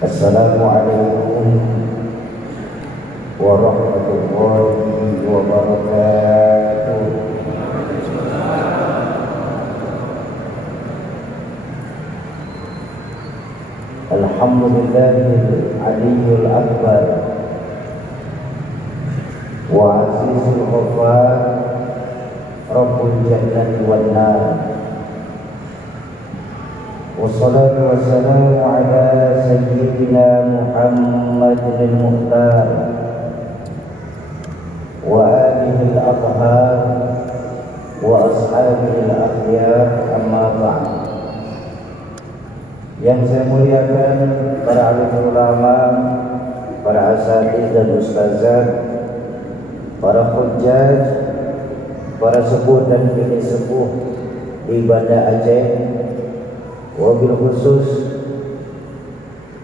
Assalamualaikum warahmatullahi wabarakatuh. Alhamdulillahil aliyyil akbar wa azizul ghaffar rabbul jannati wan nar. Wassalatu wassalamu ala sayyidina Muhammadil Mukhtar wa alihi al-athhar wa ashabihi al-akhyar, amma ba'd. Yang saya muliakan para alim ulama, para asatidz dan ustazah, para hujjaj, para sepuh dan bini sepuh di Banda Aceh, wabil khusus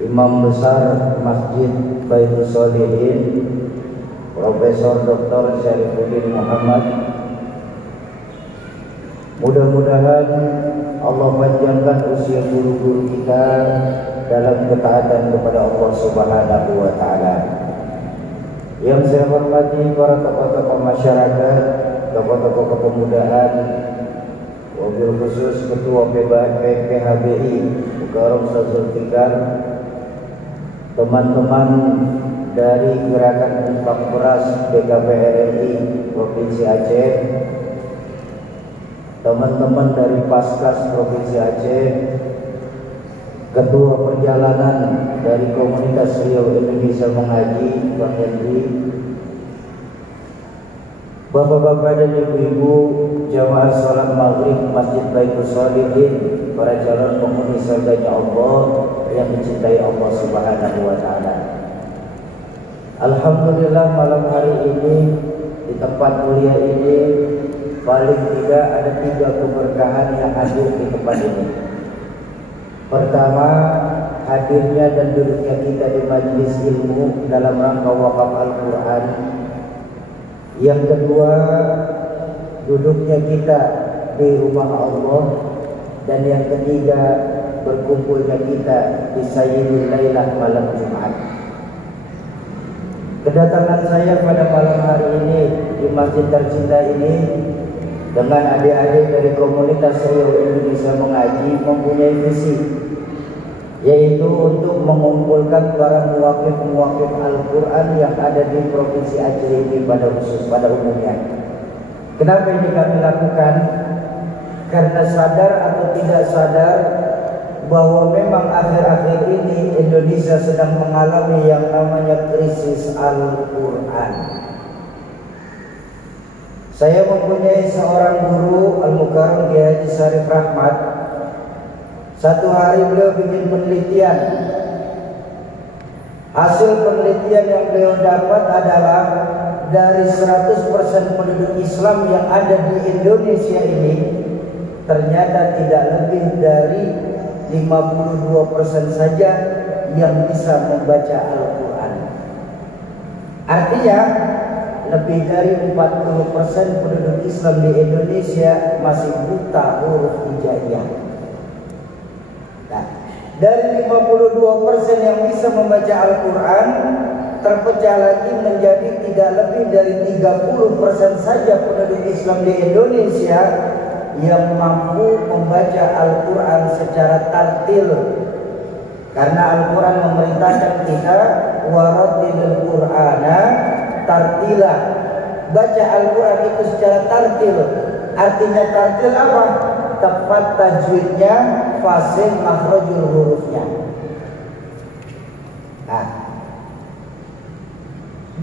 Imam Besar Masjid Baitus Sholihin Profesor Dr. Syarifuddin Muhammad. Mudah-mudahan Allah panjangkan usia guru-guru kita dalam ketaatan kepada Allah Subhanahu wa Ta'ala. Yang saya hormati para tokoh-tokoh masyarakat, tokoh-tokoh kepemudaan, wabil khusus Ketua PHBI Mukarram Ustaz Zulfikar, teman-teman dari Gerakan Infak Beras BKPRRI Provinsi Aceh, teman-teman dari Paskas Provinsi Aceh, Ketua Perjalanan dari Komunitas Riau Indonesia Mengaji Bang Henry, Bapak-bapak dan ibu-ibu jamaah salat maghrib Masjid Baitus Sholihin, para calon penghuni surganya Allah yang mencintai Allah Subhanahu wa Ta'ala. Alhamdulillah malam hari ini di tempat mulia ini paling tidak ada 3 keberkahan yang hadir di tempat ini. Pertama, hadirnya dan duduknya kita di majelis ilmu dalam rangka wakaf Al-Quran. Yang kedua, duduknya kita di rumah Allah. Dan yang ketiga, berkumpulnya kita di Sayyidul Lailah malam Jumat. Kedatangan saya pada malam hari ini di masjid tercinta ini dengan adik-adik dari komunitas Riau Indonesia Mengaji mempunyai visi, yaitu untuk mengumpulkan para muwakif Al-Quran yang ada di Provinsi Aceh ini pada umumnya. Kenapa ini kami lakukan? Karena sadar atau tidak sadar bahwa memang akhir-akhir ini Indonesia sedang mengalami yang namanya krisis Al-Quran. Saya mempunyai seorang guru Al-Mukarram Kiai Haji Syarif Rahmat. Satu hari beliau bikin penelitian. Hasil penelitian yang beliau dapat adalah dari 100% penduduk Islam yang ada di Indonesia ini, ternyata tidak lebih dari 52% saja yang bisa membaca Al-Quran. Artinya lebih dari 40% penduduk Islam di Indonesia masih buta huruf hijaiyah. Nah, dari 52% yang bisa membaca Al-Quran, terpecah lagi menjadi tidak lebih dari 30% saja penduduk Islam di Indonesia yang mampu membaca Al-Quran secara tartil. Karena Al-Quran memerintahkan kita warattilil Qur'ana tartila. Baca Al-Quran itu secara tartil. Artinya tartil apa? Tepat tajwidnya, fasih makhrajul hurufnya. Nah,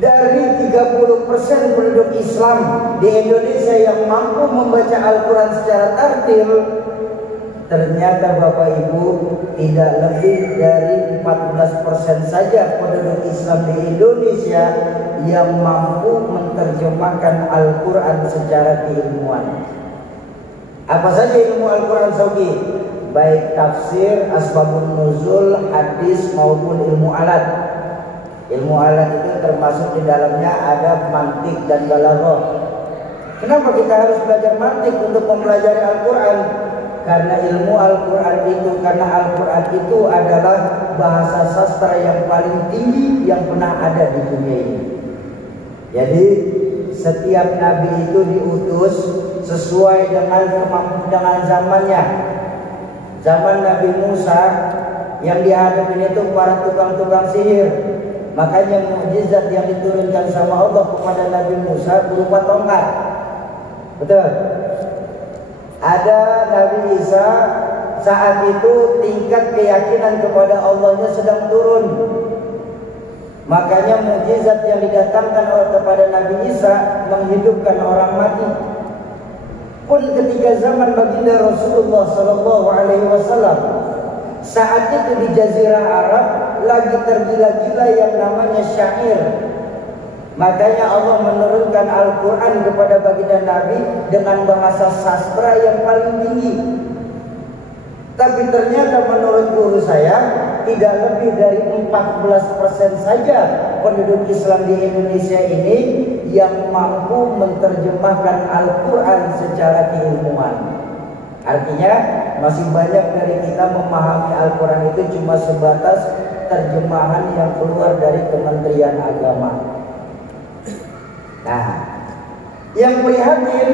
dari 30% penduduk Islam di Indonesia yang mampu membaca Al-Quran secara tartil, ternyata Bapak Ibu tidak lebih dari 14% saja penduduk Islam di Indonesia yang mampu menerjemahkan Al-Quran secara keilmuan. Apa saja ilmu Al-Quran Sauki? Baik tafsir, asbabun nuzul, hadis maupun ilmu alat. Ilmu alat itu termasuk di dalamnya ada mantik dan balaghah. Kenapa kita harus belajar mantik untuk mempelajari Al-Quran? karena ilmu Al-Quran itu adalah bahasa sastra yang paling tinggi yang pernah ada di dunia ini. Jadi setiap nabi itu diutus sesuai dengan zamannya. Zaman Nabi Musa yang dihadapi itu para tukang-tukang sihir. Makanya mukjizat yang diturunkan sama Allah kepada Nabi Musa berupa tongkat. Betul? Ada Nabi Isa, saat itu tingkat keyakinan kepada Allahnya sedang turun. Makanya mukjizat yang didatangkan kepada Nabi Isa menghidupkan orang mati. Pun ketika zaman baginda Rasulullah Sallallahu Alaihi Wasallam, saat itu di Jazirah Arab lagi tergila-gila yang namanya syair. Makanya Allah menurunkan Al-Quran kepada baginda Nabi dengan bahasa sastra yang paling tinggi. Tapi ternyata menurut guru saya, tidak lebih dari 14% saja penduduk Islam di Indonesia ini yang mampu menerjemahkan Al-Quran secara keilmuan. Artinya masih banyak dari kita memahami Al-Quran itu cuma sebatas terjemahan yang keluar dari Kementerian Agama. Nah, yang prihatin,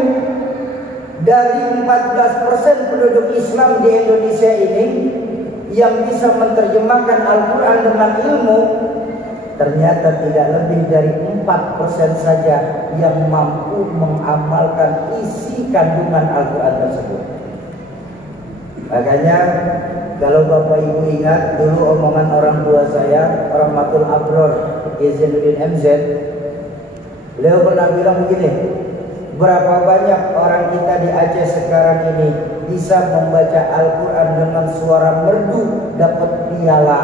dari 14% penduduk Islam di Indonesia ini yang bisa menerjemahkan Al-Quran dengan ilmu, ternyata tidak lebih dari 4% saja yang mampu mengamalkan isi kandungan Al-Quran tersebut. Makanya kalau Bapak Ibu ingat dulu omongan orang tua saya, Rahmatul Abror Izzuddin MZ, beliau pernah bilang begini, berapa banyak orang kita di Aceh sekarang ini bisa membaca Al-Quran dengan suara merdu dapat piala,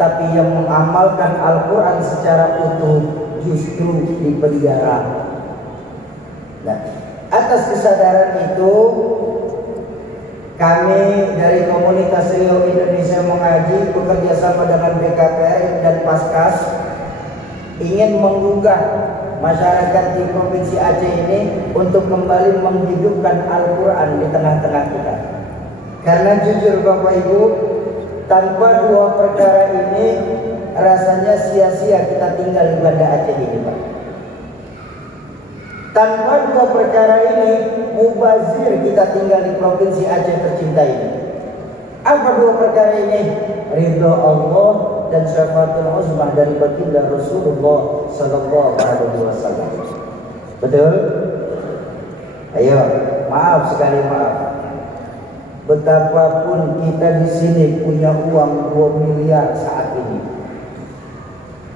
tapi yang mengamalkan Al-Quran secara utuh justru di penjara. Nah, atas kesadaran itu kami dari komunitas Riau Indonesia Mengaji bekerja sama dengan BKPR dan Paskas ingin menggugah masyarakat di Provinsi Aceh ini untuk kembali menghidupkan Al-Quran di tengah-tengah kita. Karena jujur Bapak Ibu, tanpa dua perkara ini rasanya sia-sia kita tinggal di Banda Aceh ini, Pak. Tanpa dua perkara ini mubazir kita tinggal di Provinsi Aceh tercinta ini. Apa dua perkara ini? Ridho Allah dan syafaatul uzma dari baginda Rasulullah Sallallahu Alaihi Wasallam. Betul? Ayo, maaf sekali maaf. Betapapun kita di sini punya uang 2 miliar saat ini.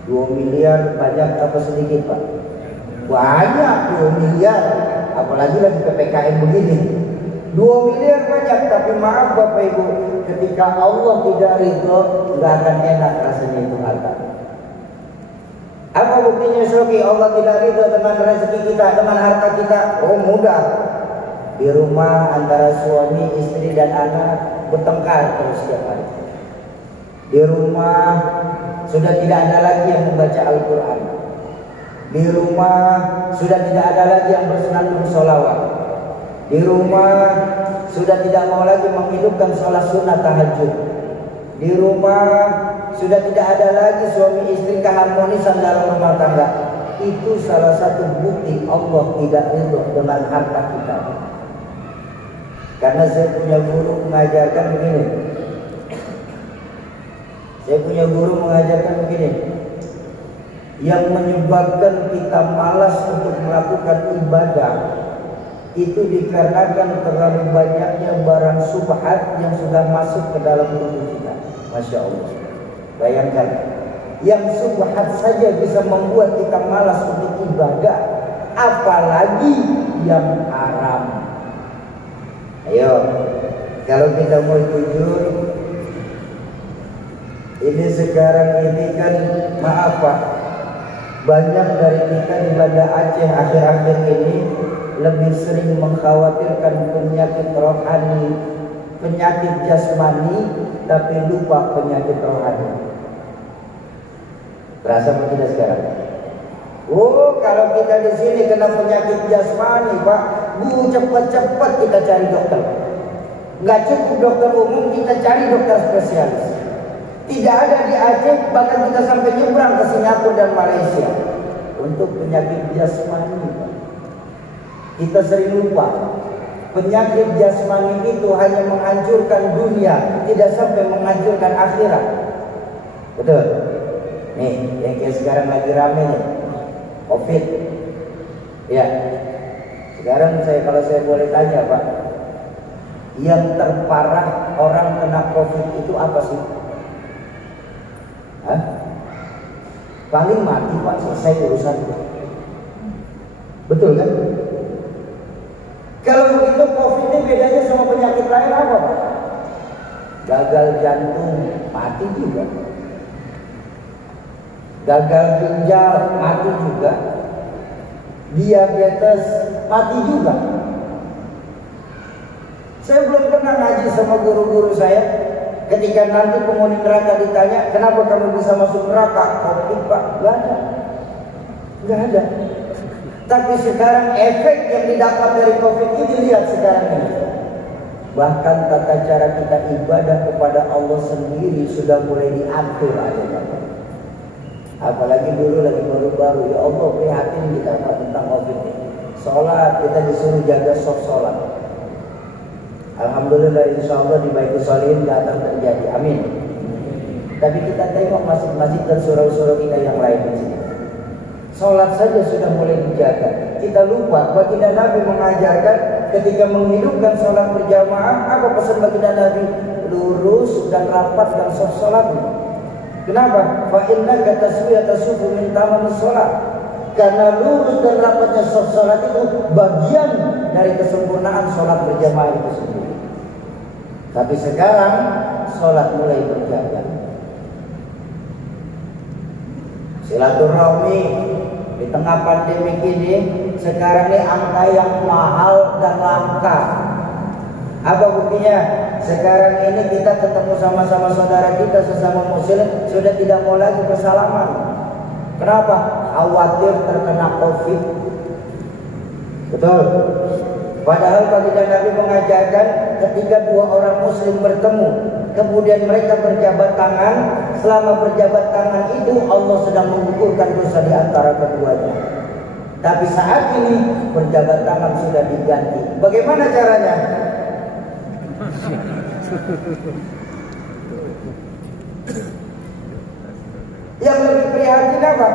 2 miliar banyak apa sedikit, Pak? Banyak 2 miliar, apalagi lagi PPKM begini. 2 miliar banyak, tapi maaf Bapak Ibu, ketika Allah tidak ridho, nggak akan enak rasanya itu harta. Apa buktinya Soki Allah tidak ridho dengan rezeki kita, dengan harta kita? Oh mudah. Di rumah antara suami, istri dan anak bertengkar terus setiap hari. Di rumah sudah tidak ada lagi yang membaca Al-Quran. Di rumah sudah tidak ada lagi yang bersenandung sholawat. Di rumah sudah tidak mau lagi menghidupkan sholat sunnah tahajud. Di rumah sudah tidak ada lagi suami istri keharmonisan dalam rumah tangga. Itu salah satu bukti Allah tidak ridho dengan harta kita. Karena saya punya guru mengajarkan begini. Yang menyebabkan kita malas untuk melakukan ibadah itu dikarenakan terlalu banyaknya barang subhat yang sudah masuk ke dalam tubuh kita. Masya Allah. Bayangkan, yang subhat saja bisa membuat kita malas untuk ibadah, apalagi yang haram. Ayo, kalau kita mau jujur, ini sekarang ini kan maaf Pak, banyak dari kita di Banda Aceh akhir-akhir ini lebih sering mengkhawatirkan penyakit rohani, penyakit jasmani, tapi lupa penyakit rohani. Berasa apa tidak sekarang? Oh, kalau kita di sini kena penyakit jasmani, Pak, cepat-cepat kita cari dokter. Nggak cukup dokter umum, kita cari dokter spesialis. Tidak ada di Aceh, bahkan kita sampai nyebrang ke Singapura dan Malaysia untuk penyakit jasmani. Kita sering lupa, penyakit jasmani itu hanya menghancurkan dunia, tidak sampai menghancurkan akhirat. Betul? Nih, yang kayak sekarang lagi rame nih, COVID. Ya, sekarang kalau saya boleh tanya Pak, yang terparah orang kena COVID itu apa sih? Hah? Paling mati Pak, selesai urusan. Betul kan? Kalau begitu COVID ini bedanya sama penyakit lain apa Pak? Gagal jantung mati juga, gagal ginjal mati juga, diabetes mati juga. Saya belum pernah ngaji sama guru-guru saya. Ketika nanti penghuni neraka ditanya, kenapa kamu bisa masuk neraka? COVID Pak, nggak ada, nggak ada. Tapi sekarang efek yang didapat dari COVID ini, lihat sekarang ini. Bahkan tata cara kita ibadah kepada Allah sendiri sudah mulai diatur aja Bapak. Apalagi dulu lagi baru-baru, ya Allah prihatin kita Pak tentang COVID ini. Sholat kita disuruh jaga soft sholat. Alhamdulillah, insya Allah di Baitul Sholihin gak akan terjadi, amin. Tapi kita tengok masjid-masjid dan surau-surau kita yang lain di sini. Sholat saja sudah mulai dijaga. Kita lupa baginda Nabi mengajarkan ketika menghidupkan sholat berjamaah, apa pesan baginda Nabi? Lurus dan rapat dan soft sholatnya. Kenapa? Fa innaka taswiyata sufu min tamamis sholat. Karena lurus dan rapatnya soft sholat itu bagian dari kesempurnaan sholat berjamaah itu sendiri. Tapi sekarang sholat mulai berjaga. Silaturahmi di tengah pandemi ini sekarang ini angka yang mahal dan langka. Apa buktinya? Sekarang ini kita ketemu sama-sama saudara kita sesama muslim sudah tidak mau lagi bersalaman. Kenapa? Khawatir terkena COVID. Betul. Padahal baginda Nabi mengajarkan ketika dua orang muslim bertemu, kemudian mereka berjabat tangan, selama berjabat tangan itu Allah sedang mengukurkan dosa di antara keduanya. Tapi saat ini berjabat tangan sudah diganti. Bagaimana caranya? Yang lebih prihatin apa?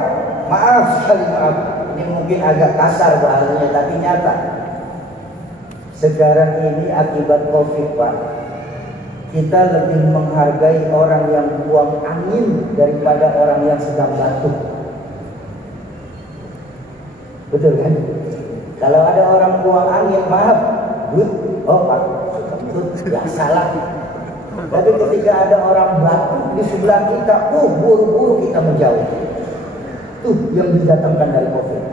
Maaf sekali, maaf. Ini mungkin agak kasar bahasanya, tapi nyata. Sekarang ini akibat COVID Pak, kita lebih menghargai orang yang buang angin daripada orang yang sedang batuk. Betul kan? Kalau ada orang buang angin, maaf, oh Pak, ya salah. Tapi ketika ada orang batuk di sebelah kita, buru-buru kita menjauh. Tuh yang didatangkan dari COVID.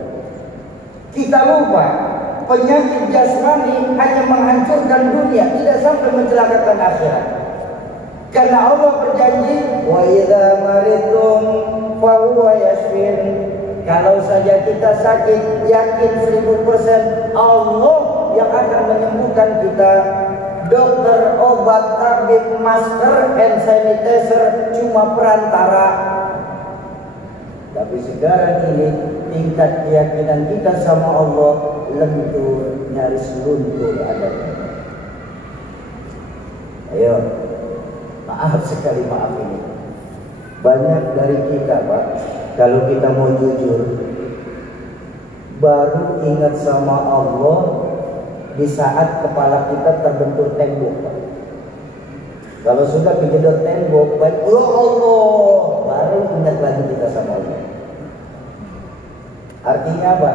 Kita lupa penyakit jasmani hanya menghancurkan dunia, tidak sampai mencelakakan akhirat. Karena Allah berjanji, wa idza maridtum fa huwa yashfin. Kalau saja kita sakit, yakin 1000% Allah yang akan menyembuhkan kita. Dokter, obat, tabib, masker, hand sanitizer cuma perantara. Tapi sekarang ini tingkat keyakinan kita sama Allah lentur, nyaris luntur adanya. Ayo, maaf sekali, maaf ini. Banyak dari kita Pak, kalau kita mau jujur, baru ingat sama Allah di saat kepala kita terbentur tembok Pak. Kalau sudah kejedot tembok, baik, ya Allah, baru ingat lagi kita sama Allah. Artinya apa?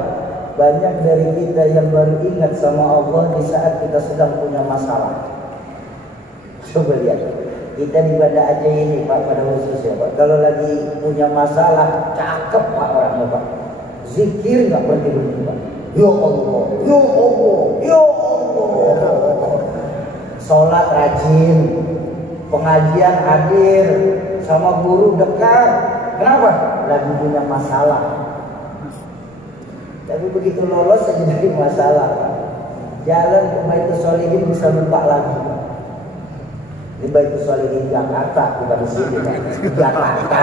Banyak dari kita yang baru ingat sama Allah di saat kita sedang punya masalah. Coba lihat, kita di Banda Aceh ini Pak, pada khususnya Pak, kalau lagi punya masalah, cakep Pak orangnya Pak. Zikir nggak berhenti Pak. Ya Allah, ya Allah, ya Allah. Sholat rajin, pengajian hadir, sama guru dekat. Kenapa? Lagi punya masalah. Tapi begitu lolos saja dari masalah, jalan ke Baitul Sholihin bisa lupa lagi. Di Baitul Shalihin Jakarta, bukan di sini kan? Jakarta.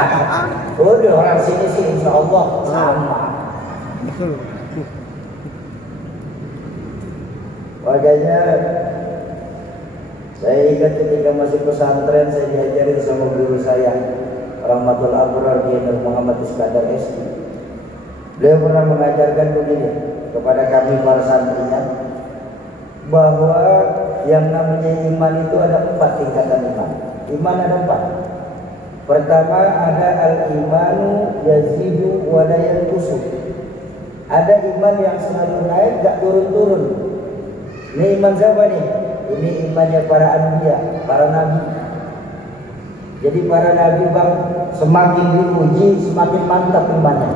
Udah orang sini sih insya Allah sama. Makanya saya ingat ketika masih pesantren saya diajarin sama guru saya Rahmatul Abrar Kiai Muhammad Iskandar SD. Beliau pernah mengajarkan begini kepada kami para santrinya, bahwa yang namanya iman itu ada 4 tingkatan iman. Iman ada 4. Pertama ada al-imanu yazidu wa la yanqusu. Ada iman yang selalu naik, gak turun-turun. Ini iman siapa nih? Ini imannya para anbiya, para nabi. Jadi para nabi bang, semakin diuji semakin mantap imannya.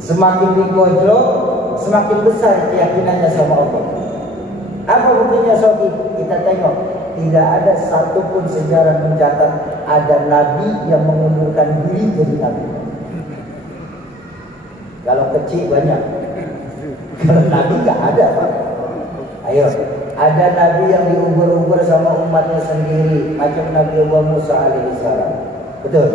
Semakin dikojlok semakin besar keyakinannya sama Allah. Apa buktinya Soki? Kita tengok, tidak ada satupun sejarah mencatat ada nabi yang mengundurkan diri jadi nabi. Kalau kecil banyak, kalau nabi nggak ada Pak. Ayo, ada nabi yang diubur-ubur sama umatnya sendiri, macam Nabi Allah Musa alaihissalam. Betul.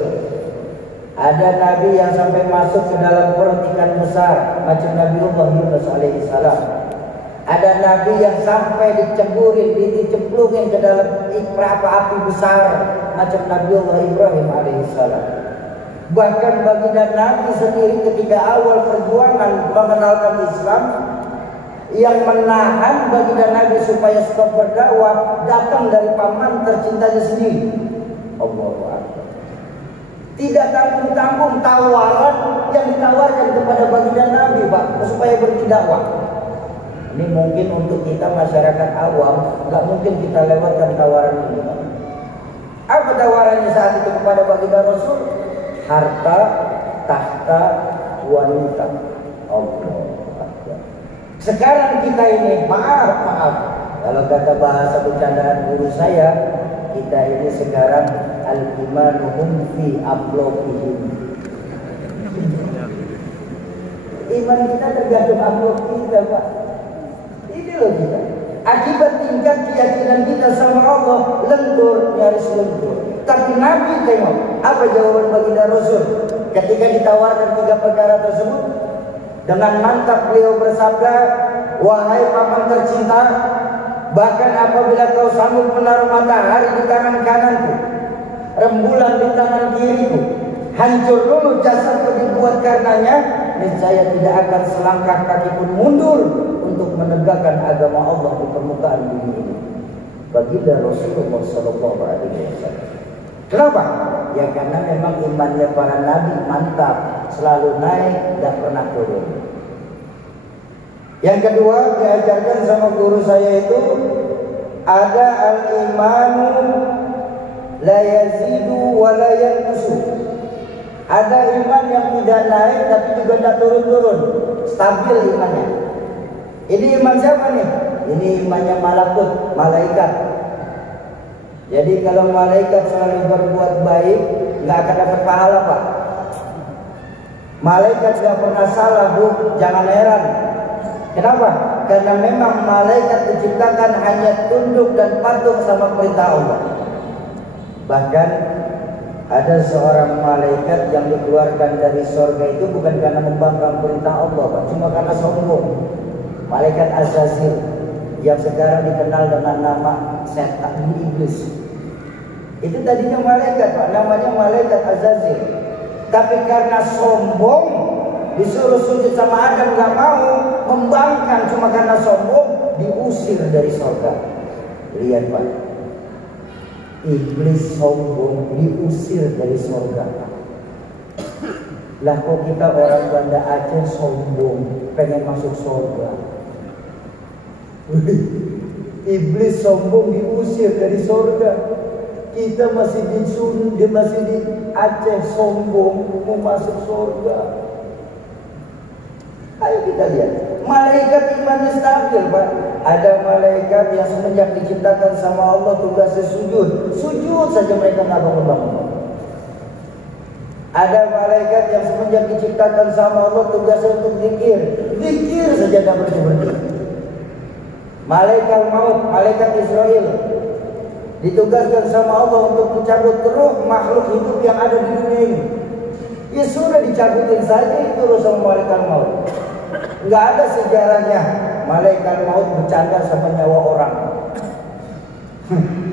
Ada nabi yang sampai masuk ke dalam perut ikan besar, macam Nabi Allah Yunus alaihissalam. Ada nabi yang sampai diceburin, dicemplungin ke dalam api besar, macam Nabi Allah Ibrahim alaihissalam. Bahkan baginda Nabi sendiri ketika awal perjuangan mengenalkan Islam, yang menahan baginda Nabi supaya stop berdakwah datang dari paman tercintanya sendiri. Allahu Akbar. Tidak tanggung-tanggung tawaran yang ditawarkan kepada baginda Nabi Pak supaya berdakwah. Ini mungkin untuk kita masyarakat awam nggak mungkin kita lewatkan tawaran ini Pak. Apa tawarannya saat itu kepada baginda Rasul? Harta, tahta, wanita. Allah. Sekarang kita ini maaf kalau kata bahasa bercandaan guru saya, kita ini sekarang al-imanuhum fi amlokihim. Iman kita tergantung amlok kita Pak. Ini loh kita. Akibat tingkat keyakinan kita sama Allah lentur, nyaris lentur. Tapi Nabi tengok apa jawaban baginda Rasul ketika ditawarkan 3 perkara tersebut. Dengan mantap beliau bersabda, wahai paman tercinta, bahkan apabila kau sanggup menaruh matahari di tangan kananku, rembulan di tangan kiriku, hancur dulu jasadku dibuat karenanya, niscaya tidak akan selangkah kaki pun mundur untuk menegakkan agama Allah di permukaan bumi ini. Baginda Rasulullah SAW. Kenapa? Ya karena memang imannya para nabi mantap, selalu naik, tidak pernah turun. Yang kedua diajarkan sama guru saya itu ada al-imanu la yazidu wa la yanqusu. Ada iman yang tidak naik tapi juga tidak turun-turun, stabil imannya. Ini iman siapa nih? Ini imannya malakut, malaikat. Jadi kalau malaikat selalu berbuat baik, nggak akan dapat pahala Pak. Malaikat nggak pernah salah Bu, jangan heran. Kenapa? Karena memang malaikat diciptakan hanya tunduk dan patuh sama perintah Allah. Bahkan ada seorang malaikat yang dikeluarkan dari surga itu bukan karena membangkang perintah Allah Pak, cuma karena sombong. Malaikat Azazil yang sekarang dikenal dengan nama setan, iblis. Itu tadinya malaikat Pak, namanya malaikat Azazil. Tapi karena sombong, disuruh sujud sama Adam gak mau, membangkang cuma karena sombong, diusir dari surga. Lihat Pak, iblis sombong diusir dari surga. Lah kok kita orang Banda Aceh sombong, pengen masuk surga. Iblis sombong diusir dari surga. Kita masih dia masih di Aceh sombong mau masuk surga. Ayo kita lihat. Malaikat imannya stabil Pak. Ada malaikat yang semenjak diciptakan sama Allah tugasnya sujud. Sujud saja mereka nggak bangun-bangun. Ada malaikat yang semenjak diciptakan sama Allah tugasnya untuk zikir. Zikir saja nggak berhenti. Malaikat maut, malaikat Israel ditugaskan sama Allah untuk mencabut roh makhluk hidup yang ada di dunia ini. Ya sudah, dicabutin saja itu roh sama malaikat maut. Nggak ada sejarahnya malaikat maut bercanda sama nyawa orang.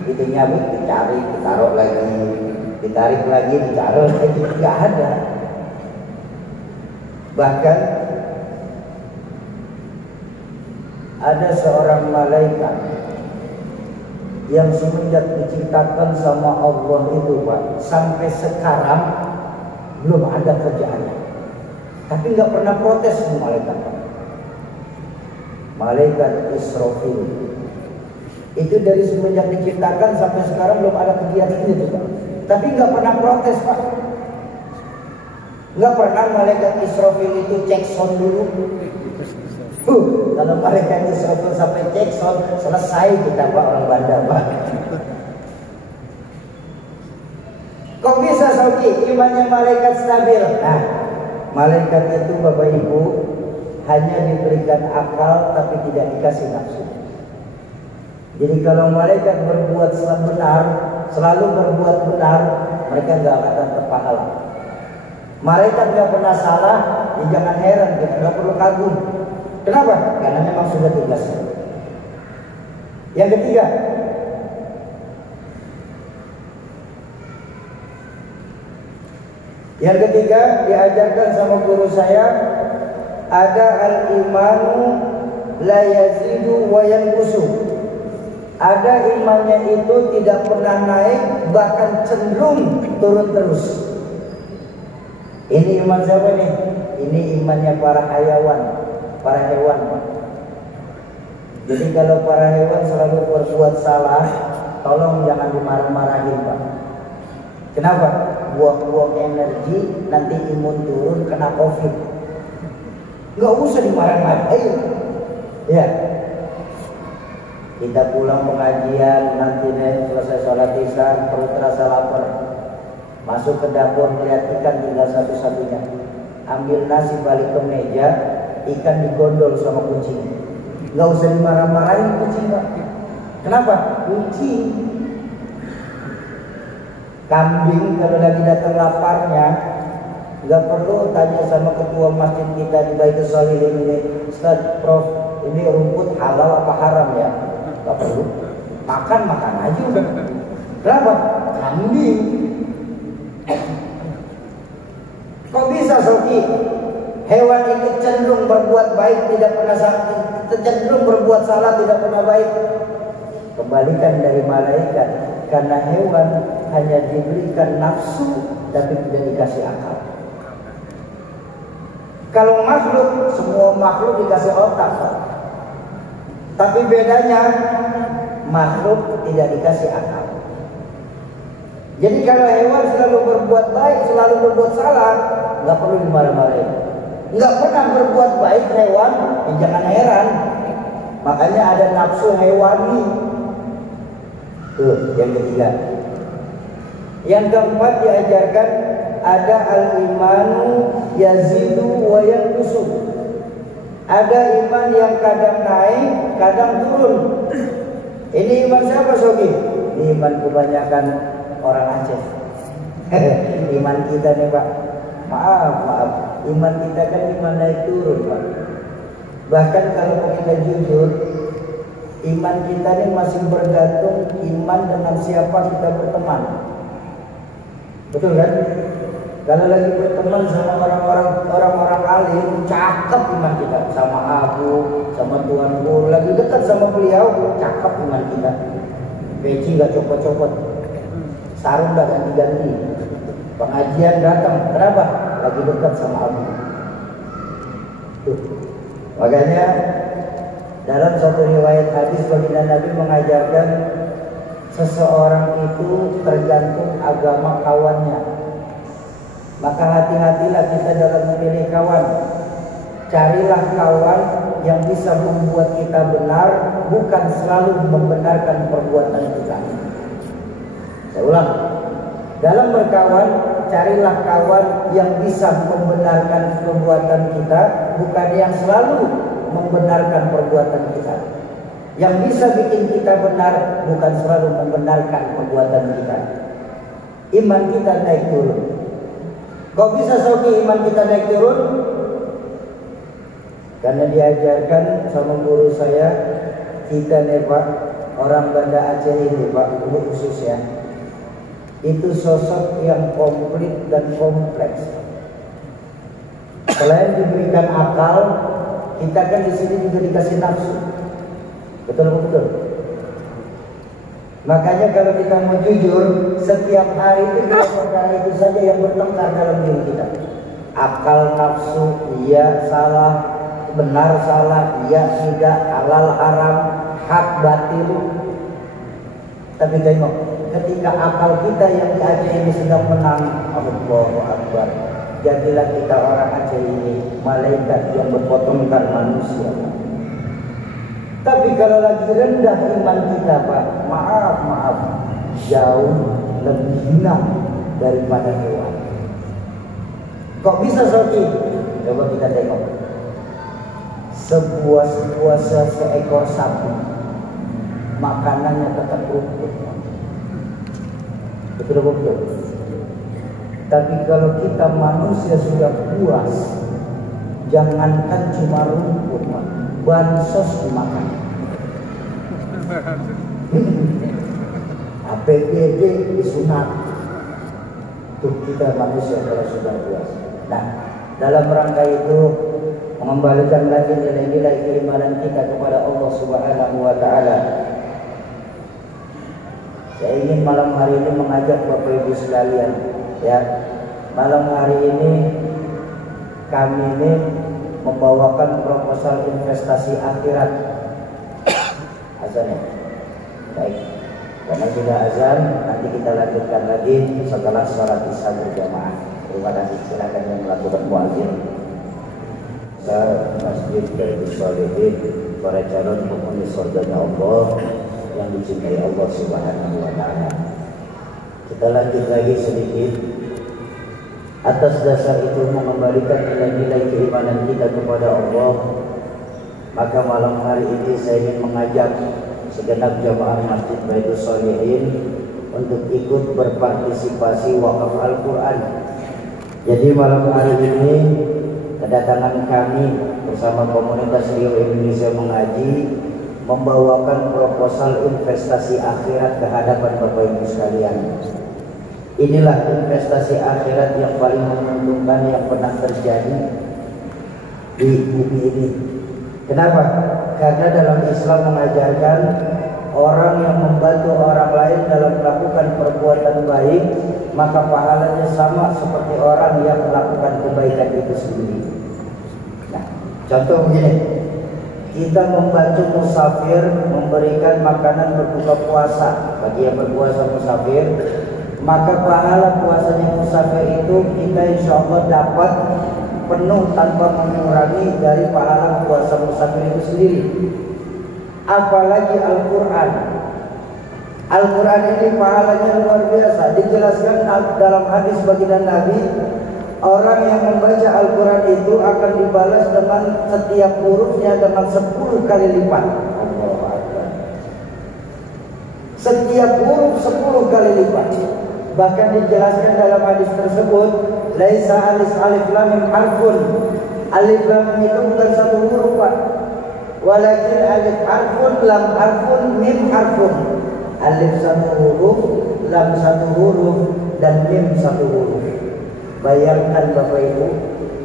Itu nyabut, dicari, ditaruh lagi, ditarik lagi, ditaruh lagi, nggak ada. Bahkan ada seorang malaikat yang semenjak diciptakan sama Allah itu, Pak, sampai sekarang belum ada kerjaannya. Tapi nggak pernah protes sama malaikat. Malaikat Israfil itu dari semenjak diciptakan sampai sekarang belum ada kegiatannya itu, Pak. Tapi nggak pernah protes, Pak. Nggak pernah malaikat Israfil itu cek sound dulu. Kalau malaikat Israfil sampai cek sound, selesai kita, Pak, orang Banda, Pak. Kok bisa, Soki, imannya malaikat stabil? Nah, malaikat itu, Bapak Ibu, hanya diberikan akal tapi tidak dikasih nafsu. Jadi kalau malaikat berbuat benar, selalu berbuat benar, mereka nggak akan terpahala. Malaikat nggak pernah salah, ya jangan heran, kita nggak perlu kagum. Kenapa? Karena memang sudah tugasnya. Yang ketiga, diajarkan sama guru saya, ada al-imanu la yazidu wa yanqusu. Ada imannya itu tidak pernah naik, bahkan cenderung turun terus. Ini iman siapa nih? Ini imannya para hewan. Jadi kalau para hewan selalu berbuat salah, tolong jangan dimarah-marahin, Pak. Kenapa? Buang-buang energi, nanti imun turun, kena COVID. Nggak usah dimarah-marahin. Ya. Kita pulang pengajian, nanti nih selesai sholat isya, perut terasa lapar. Masuk ke dapur, lihat ikan tinggal satu-satunya. Ambil nasi, balik ke meja, ikan digondol sama kucing. Nggak usah dimarah-marahin kucing, Pak. Kenapa? Kucing. Kambing kalau lagi datang laparnya, nggak perlu tanya sama ketua masjid kita di Baitul Sholihin ini, Ustaz, Prof, ini rumput halal apa haram ya? Nggak perlu. Makan aja udah. Kenapa? Kambing. Kok bisa, Soki? Hewan itu cenderung berbuat baik, tidak pernah salah, cenderung berbuat salah, tidak pernah baik. Kebalikan dari malaikat, karena hewan hanya diberikan nafsu tapi tidak dikasih akal. Kalau makhluk, semua makhluk dikasih otak, Pak. Tapi bedanya makhluk tidak dikasih akal. Jadi kalau hewan selalu berbuat baik, selalu berbuat salah, nggak perlu dimarah-marahin. Nggak pernah berbuat baik hewan, ya jangan heran. Makanya ada nafsu hewani. Tuh, yang ketiga. Yang keempat diajarkan ada al-imanu yazidu wa yanqusu. Ada iman yang kadang naik, kadang turun. Ini iman siapa, Sogi? Ini iman kebanyakan orang Aceh. Iman kita nih, Pak. Maaf. Iman kita kan iman naik turun, Pak. Bahkan kalau kita jujur, iman kita ini masih bergantung iman dengan siapa kita berteman. Betul kan? Kalau lagi berteman sama orang-orang alim, cakep iman kita. Sama Abu, sama Tuan Guru, lagi dekat sama beliau, cakep iman kita. Peci gak copot-copot, sarung gak ganti-ganti. Pengajian datang, kenapa? Lagi dekat sama Abu. Tuh. Makanya dalam suatu riwayat hadis baginda Nabi mengajarkan seseorang itu tergantung agama kawannya. Maka hati-hatilah kita dalam memilih kawan. Carilah kawan yang bisa membuat kita benar, bukan selalu membenarkan perbuatan kita. Saya ulang. Dalam berkawan, carilah kawan yang bisa membenarkan perbuatan kita, bukan yang selalu membenarkan perbuatan kita. Yang bisa bikin kita benar bukan selalu membenarkan perbuatan kita. Iman kita naik turun. Kok bisa Soki iman kita naik turun? Karena diajarkan sama guru saya, kita nih Pak, orang Banda Aceh ini Pak, khusus ya, itu sosok yang komplit dan kompleks. Selain diberikan akal, kita kan di sini juga dikasih nafsu. Betul. Makanya kalau kita mau jujur, setiap hari itu perkara itu saja yang bertengkar dalam diri kita. Akal, nafsu, iya, salah, benar, salah, iya, tidak, halal, haram, hak, batil. Tapi tengok, ketika akal kita yang di Aceh ini sedang menang, Allahu Akbar, jadilah kita orang Aceh ini malaikat yang berpotongkan manusia. Tapi kalau lagi rendah iman kita Pak, maaf, jauh lebih hina daripada hewan. Kok bisa Soki? Coba kita tengok. Sebuah seekor sapi, makanannya tetap rumput. Betul. Tapi kalau kita manusia sudah puas, jangankan cuma rumput, bansos dimakan. APBD disunat. Tuh kita manusia kalau sudah puas. Nah, dalam rangka itu mengembalikan lagi nilai-nilai keimanan kita kepada Allah Subhanahu wa taala. Saya ingin malam hari ini mengajak Bapak Ibu sekalian, ya. Malam hari ini kami ini membawakan proposal investasi akhirat. Azan ya? Baik. Karena sudah azan, nanti kita lanjutkan lagi setelah sholat isya berjamaah. Terima kasih. Silakan yang melakukan muadzin. Masjid Baitul Shalihin, para calon penghuni surganya Allah yang dicintai Allah Subhanahu wa taala. Kita lanjut lagi sedikit. Atas dasar itu mengembalikan nilai-nilai keimanan kita kepada Allah, maka malam hari ini saya ingin mengajak segenap jamaah Masjid Baitul Shalihin untuk ikut berpartisipasi wakaf Al-Quran. Jadi malam hari ini kedatangan kami bersama komunitas Rio Indonesia Mengaji membawakan proposal investasi akhirat ke hadapan Bapak Ibu sekalian. Inilah investasi akhirat yang paling menguntungkan yang pernah terjadi di bumi ini. Kenapa? Karena dalam Islam mengajarkan orang yang membantu orang lain dalam melakukan perbuatan baik, maka pahalanya sama seperti orang yang melakukan kebaikan itu sendiri. Nah, contoh begini, kita membantu musafir memberikan makanan berbuka puasa bagi yang berpuasa musafir, maka pahala puasanya musafir itu kita insya Allah dapat penuh tanpa mengurangi dari pahala puasa musafir itu sendiri. Apalagi Al-Quran. Al-Quran ini pahalanya luar biasa. Dijelaskan dalam hadis baginda Nabi, orang yang membaca Al-Quran itu akan dibalas dengan setiap hurufnya dengan 10 kali lipat. Allahu Akbar. Setiap huruf 10 kali lipat. Bahkan dijelaskan dalam hadis tersebut, laisa alif lam mim harfun. Alif lam itu bukan satu huruf, Pak. Walakin alif harfun, lam harfun, mim harfun. Alif satu huruf, lam satu huruf, dan mim satu huruf. Bayangkan Bapak Ibu,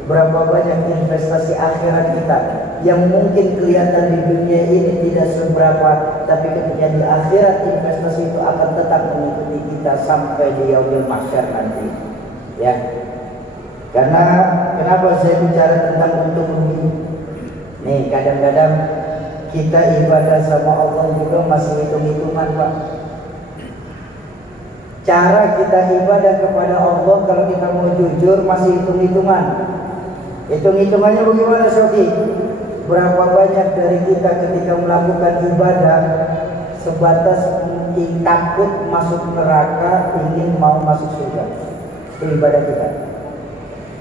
berapa banyak investasi akhirat kita yang mungkin kelihatan di dunia ini tidak seberapa, tapi ketika di akhirat investasi itu akan tetap mengikuti kita sampai di yaumil mahsyar nanti. Ya. Karena kenapa saya bicara tentang untung rugi? Nih, kadang-kadang kita ibadah sama Allah juga masih hitung-hitungan, Pak. Cara kita ibadah kepada Allah kalau kita mau jujur masih hitung-hitungan. Hitung-hitungannya bagaimana, Soki? Berapa banyak dari kita ketika melakukan ibadah sebatas takut masuk neraka, ingin mau masuk surga. Itu ibadah kita.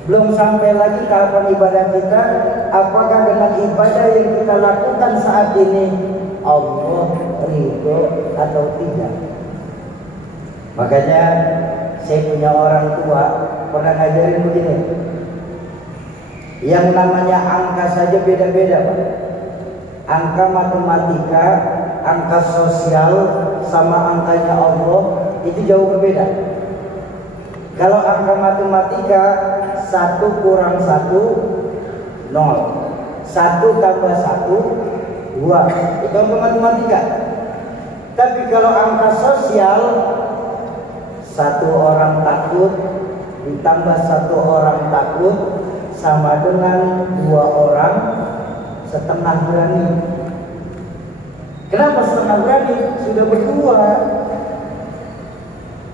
Belum sampai lagi tahapan ibadah kita, apakah dengan ibadah yang kita lakukan saat ini Allah ridho atau tidak. Makanya saya punya orang tua pernah ngajarin begini, yang namanya angka saja beda-beda Pak. Angka matematika, angka sosial sama angkanya Allah itu jauh berbeda. Kalau angka matematika 1 kurang 1 0, 1 tambah 1 2, itu angka matematika. Tapi kalau angka sosial, 1 orang takut ditambah 1 orang takut sama dengan 2 orang setengah berani. Kenapa setengah berani? Sudah berdua.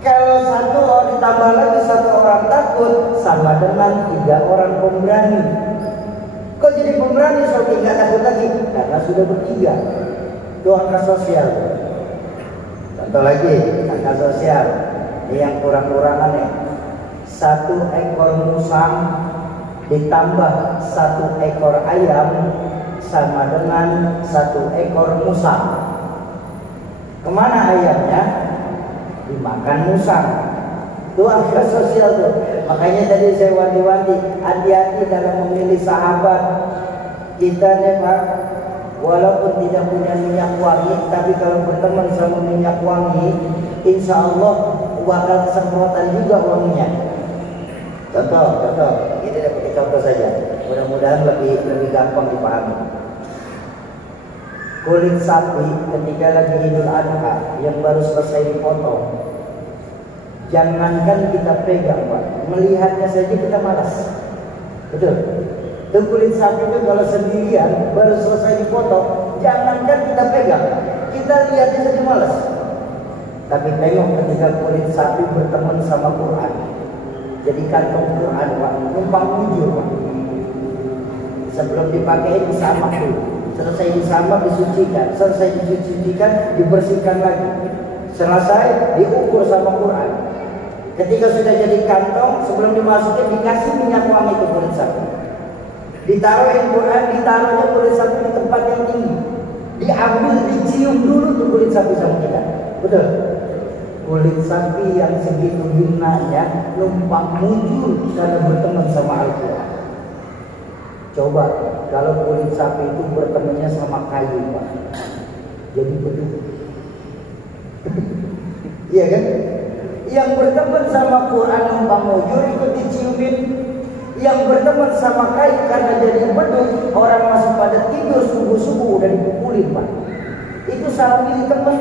Kalau 1 orang ditambah lagi 1 orang takut sama dengan 3 orang pemberani. Kok jadi pemberani soalnya nggak takut lagi? Karena sudah bertiga. Itu angka sosial. Contoh lagi angka sosial. Ini yang kurang-kurangan ya. 1 ekor musang ditambah 1 ekor ayam sama dengan 1 ekor musang. Kemana ayamnya? Dimakan musang. Itu angka sosial tuh. Makanya tadi saya wanti-wanti, hati-hati dalam memilih sahabat. Kita nih Pak, walaupun tidak punya minyak wangi, tapi kalau berteman sama minyak wangi, insya Allah bakal kesemprotan juga wanginya. Contoh, ini dapat contoh saja. Mudah-mudahan lebih gampang dipahami. Kulit sapi ketika lagi Idul Adha yang baru selesai dipotong, jangankan kita pegang Pak, melihatnya saja kita malas. Betul. Itu kulit sapi itu kalau sendirian baru selesai dipotong, jangankan kita pegang, kita lihatnya saja malas. Tapi tengok ketika kulit sapi berteman sama Quran, jadi kantong Quran Pak, numpang mujur Pak. Sebelum dipakai disamak dulu, selesai disamak disucikan, selesai disucikan dibersihkan lagi, selesai diukur sama Quran. Ketika sudah jadi kantong, sebelum dimasukin dikasih minyak wangi ke kulit sapi. Ditaruhin Quran, ditaruhnya kulit sapi di tempat yang tinggi. Diambil, dicium dulu tuh kulit sapi sama kita. Betul. Kulit sapi yang segitu hinanya numpang mujur karena berteman sama Al-Quran. Coba kalau kulit sapi itu bertemannya sama kayu Pak, jadi betul. Iya kan? Yang berteman sama Quran numpang mujur ikut diciumin. Yang berteman sama kayu karena jadi beduk, orang masih pada tidur subuh-subuh udah dipukulin Pak. Itu salah milih teman.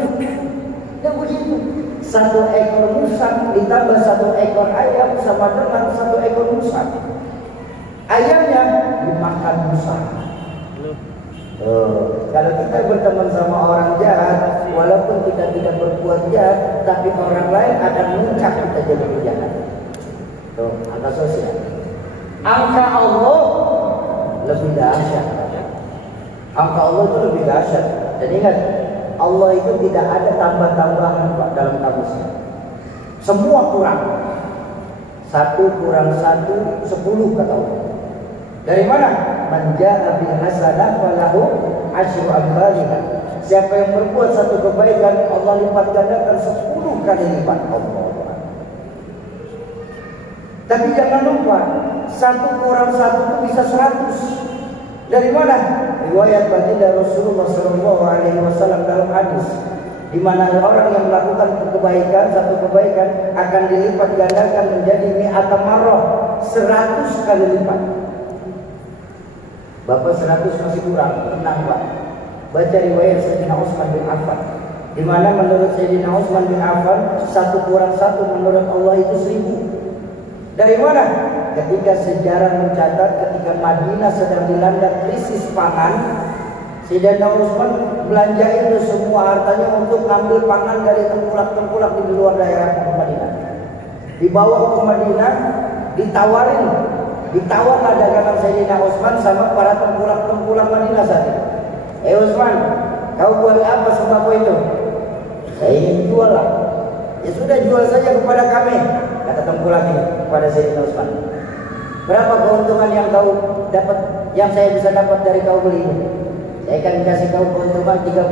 Ya begitu. 1 ekor musang ditambah 1 ekor ayam sama dengan 1 ekor musang. Ayamnya dimakan musang. Kalau kita berteman sama orang jahat, walaupun kita tidak berbuat jahat, tapi orang lain akan mencap kita jadi penjahat. Tuh, angka sosial. Angka Allah lebih dahsyat. Angka Allah itu lebih dahsyat. Jadi ingat, Allah itu tidak ada tambah-tambahan Pak dalam kamusnya. Semua kurang. 1 kurang 1 10 kata Allah. Dari mana? Man jaa bil hasanah falahu asyru amsalihha. Siapa yang berbuat 1 kebaikan, Allah lipat gandakan 10 kali lipat. Allah. Tapi jangan lupa, 1 kurang 1 itu bisa 100. Dari mana? Riwayat baginda Rasulullah SAW dalam hadis, di mana orang yang melakukan kebaikan, 1 kebaikan akan dilipat gandakan menjadi mi'ata marrah, 100 kali lipat. Bapak 100 masih kurang, tenang Pak. Baca riwayat Sayyidina Utsman bin Affan, di mana menurut Sayyidina Utsman bin Affan 1 kurang 1 menurut Allah itu 1000. Dari mana? Ketika sejarah mencatat ketika Madinah sedang dilanda krisis pangan, Sayyidina Utsman belanja itu semua hartanya untuk ngambil pangan dari tengkulak-tengkulak di luar daerah Madinah. Dibawa ke Madinah, ditawarlah dagangan Sayyidina Utsman sama para tengkulak-tengkulak Madinah saat itu. Utsman, kau buat apa sembako itu? Saya ingin jual lah. Ya sudah, jual saja kepada kami, kata tengkulak ini kepada Sayyidina Utsman. Berapa keuntungan yang kau dapat, yang saya bisa dapat dari kau beli ini? Saya kan kasih kau keuntungan 30%.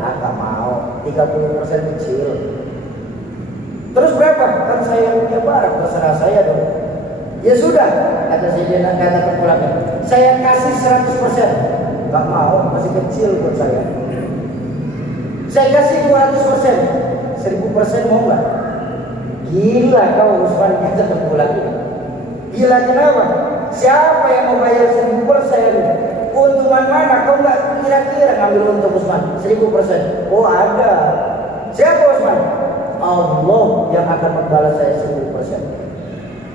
Ah, nggak mau, 30% kecil. Terus berapa? Kan saya punya barang, terserah saya dong. Ya sudah, kata Sayyidina, kata tengkulaknya, saya kasih 100%. Nggak mau, masih kecil buat saya. Saya kasih 200%. 1000% mau nggak? Gila kau Usman, kata tengkulaknya. Gila kenapa? Siapa yang mau bayar 1000%? Keuntungan mana? Kau nggak kira-kira ngambil untung Usman 1000%? Oh ada. Siapa Usman? Allah yang akan membalas saya 1000%.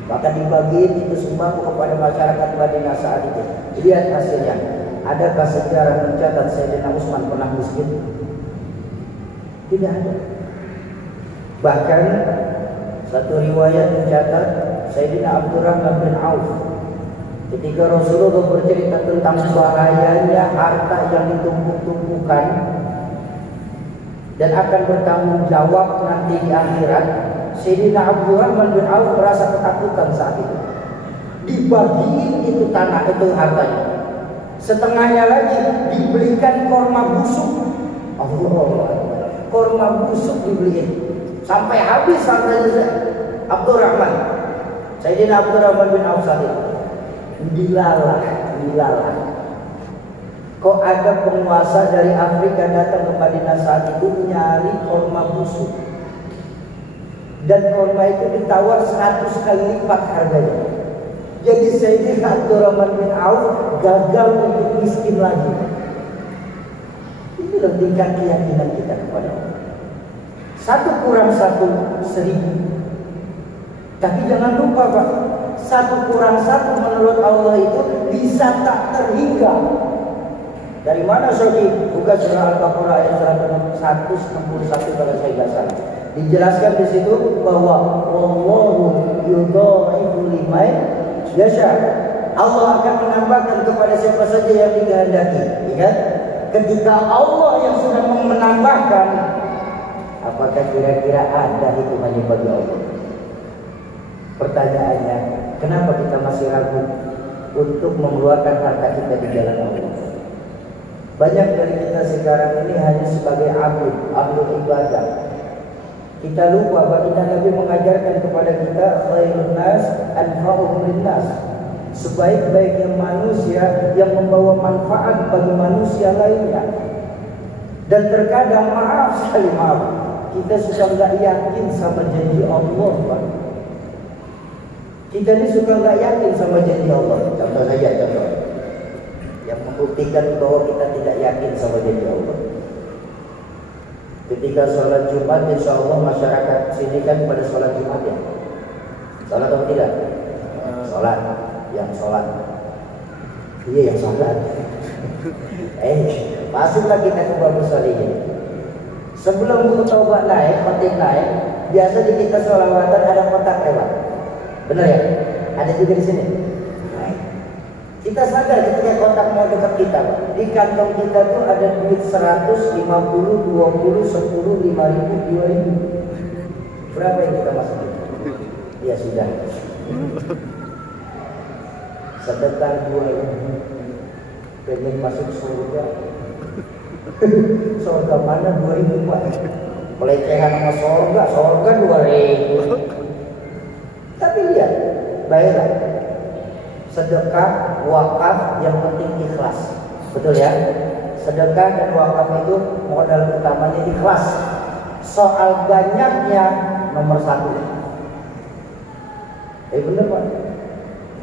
Maka dibagiin itu sembako kepada masyarakat Madinah saat itu. Lihat hasilnya. Adakah sejarah mencatat Sayyidina Utsman pernah miskin? Tidak ada. Bahkan satu riwayat mencatat Sayyidina Abdurrahman bin Auf ketika Rasulullah bercerita tentang bahayanya harta yang ditumpuk-tumpukan dan akan bertanggung jawab nanti di akhirat, Sayyidina Abdurrahman bin Auf merasa ketakutan saat itu. Dibagiin itu tanah, itu hartanya. Setengahnya lagi dibelikan korma busuk. Allah, korma busuk dibeliin sampai habis hartanya Abdurrahman. Sayyidina Abdurrahman bin Auf saat itu dilalah. Kok ada penguasa dari Afrika datang ke Madinah saat itu nyari korma busuk. Dan korma itu ditawar 100 kali lipat harganya. Jadi Sayyidina Abdurrahman bin Auf gagal untuk miskin lagi. Ini tingkat keyakinan kita kepada Allah. 1 kurang 1 1000. Tapi jangan lupa Pak, 1 kurang 1 menurut Allah itu bisa tak terhingga. Dari mana Soji? Buka surah Al-Baqarah ayat 161 kalau saya tidak salah. Dijelaskan di situ bahwa wallahu yudha'ifu liman yasha. Allah akan menambahkan kepada siapa saja yang dikehendaki. Ingat, ketika Allah yang sudah menambahkan, apakah kira-kira ada hitungannya bagi Allah? Pertanyaannya, kenapa kita masih ragu untuk mengeluarkan harta kita di jalan Allah? Banyak dari kita sekarang ini hanya sebagai ahli ibadah. Kita lupa baginda Nabi mengajarkan kepada kita khairun nas anfa'uhum linnas. Sebaik-baiknya manusia yang membawa manfaat bagi manusia lainnya. Dan terkadang maaf, kita sudah nggak yakin sama janji Allah, Pak. Kita ini suka nggak yakin sama janji Allah. Contoh yang membuktikan bahwa kita tidak yakin sama janji Allah. Ketika sholat Jumat, insya Allah masyarakat sini kan pada sholat Jumat ya. Sholat atau tidak? Sholat. Yang sholat. Iya yang sholat. Masuklah kita ke bab sholihin. Sebelum khutbah naik, khotib naik, biasa di kita sholawatan ada kotak lewat. Benar ya? Ada juga di sini. Kita sadar ketika kotak mau dekat kita, di kantong kita tuh ada duit 100, 50, 20, 10, 5.000, 2.000. Berapa yang kita masukin? Ya sudah. Sedekah 2.000. Pengen masuk surga. Surga mana 2.000 Pak? Pelecehan sama surga 2.000. Tapi lihat, baiklah. Sedekah, wakaf, yang penting ikhlas. Betul ya? Sedekah dan wakaf itu modal utamanya ikhlas. Soal banyaknya nomor 1. Benar Pak?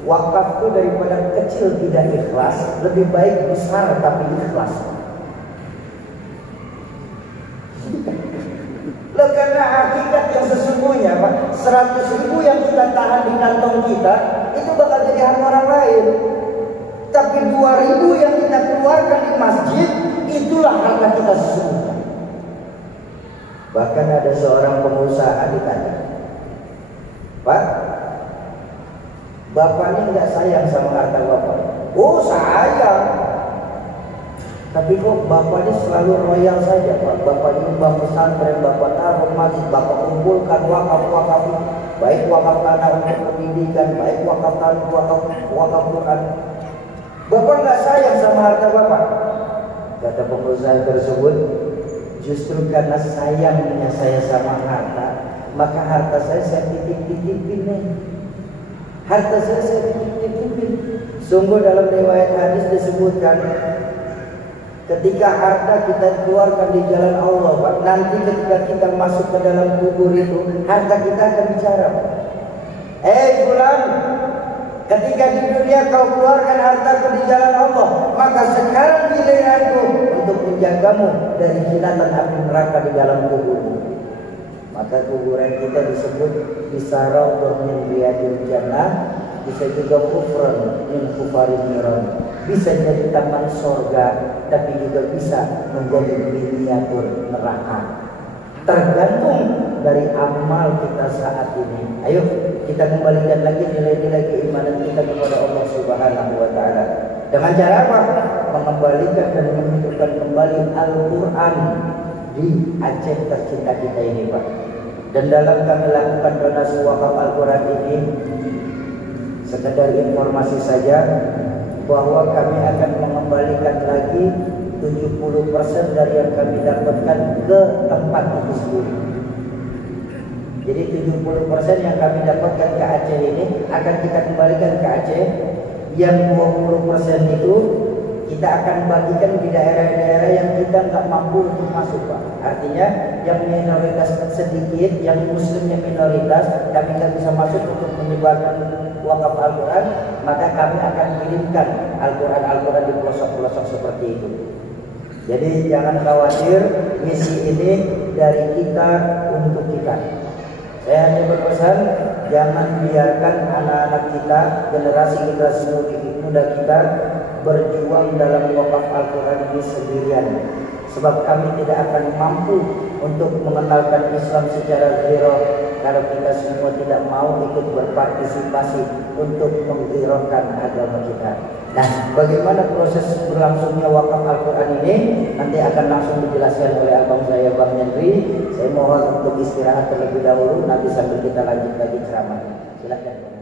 Wakaf itu daripada kecil tidak ikhlas, lebih baik besar tapi ikhlas. Karena hakikat yang sesungguhnya Pak, 100.000 yang kita tahan di kantong kita itu bakal jadi hak orang lain. Tapi 2.000 yang kita keluarkan di masjid, itulah harta kita sesungguhnya. Bahkan ada seorang pengusaha ditanya, Pak, Bapak ini nggak sayang sama harta Bapak? Oh sayang. Tapi kok Bapak ini selalu royal saja Pak. Bapak nyumbang pesantren, Bapak taruh masjid, Bapak kumpulkan wakaf-wakaf, baik wakaf tanah untuk pendidikan, baik wakaf tanah, wakaf Quran. Bapak nggak sayang sama harta Bapak? Kata pengusaha tersebut, justru karena sayangnya saya sama harta, maka harta saya titip-titipin nih. Harta saya titip-titipin. Sungguh dalam riwayat hadis disebutkan, ketika harta kita keluarkan di jalan Allah, Pak, nanti ketika kita masuk ke dalam kubur itu, harta kita akan bicara. Fulan, ketika di dunia kau keluarkan hartaku di jalan Allah, maka sekarang giliranku untuk menjagamu dari jinatan api neraka di dalam kuburmu. Maka kuburan kita disebut bisarau min riyadil jannah, bisa juga kufran min kufarin niran. Bisa jadi taman sorga, tapi juga bisa menjadi miniatur neraka. Tergantung dari amal kita saat ini. Ayo kita kembalikan lagi nilai-nilai keimanan kita kepada Allah Subhanahu wa taala. Dengan cara apa? Mengembalikan dan menghidupkan kembali Al-Qur'an di Aceh tercinta kita ini, Pak. Dan dalam kami lakukan donasi wakaf Al-Qur'an ini, sekedar informasi saja bahwa kami akan mengembalikan lagi 70% dari yang kami dapatkan ke tempat itu sendiri. Jadi 70% yang kami dapatkan ke Aceh ini akan kita kembalikan ke Aceh. Yang 20% itu kita akan bagikan di daerah-daerah yang kita nggak mampu untuk masuk, Pak. Artinya yang minoritas sedikit, yang muslimnya minoritas, kami nggak bisa masuk untuk menyebarkan wakaf Al-Quran, maka kami akan kirimkan Al-Quran di pelosok-pelosok seperti itu. Jadi jangan khawatir, misi ini dari kita untuk kita. Saya hanya berpesan, jangan biarkan anak-anak kita, generasi muda kita berjuang dalam wakaf Al-Quran ini sendirian. Sebab kami tidak akan mampu untuk mengenalkan Islam secara zero kalau kita semua tidak mau ikut berpartisipasi untuk menghiraukan agama kita. Nah, bagaimana proses berlangsungnya wakaf Al-Quran ini nanti akan langsung dijelaskan oleh abang saya, Bang Henry. Saya mohon untuk istirahat terlebih dahulu, nanti sambil kita lanjut lagi ceramah. Silakan.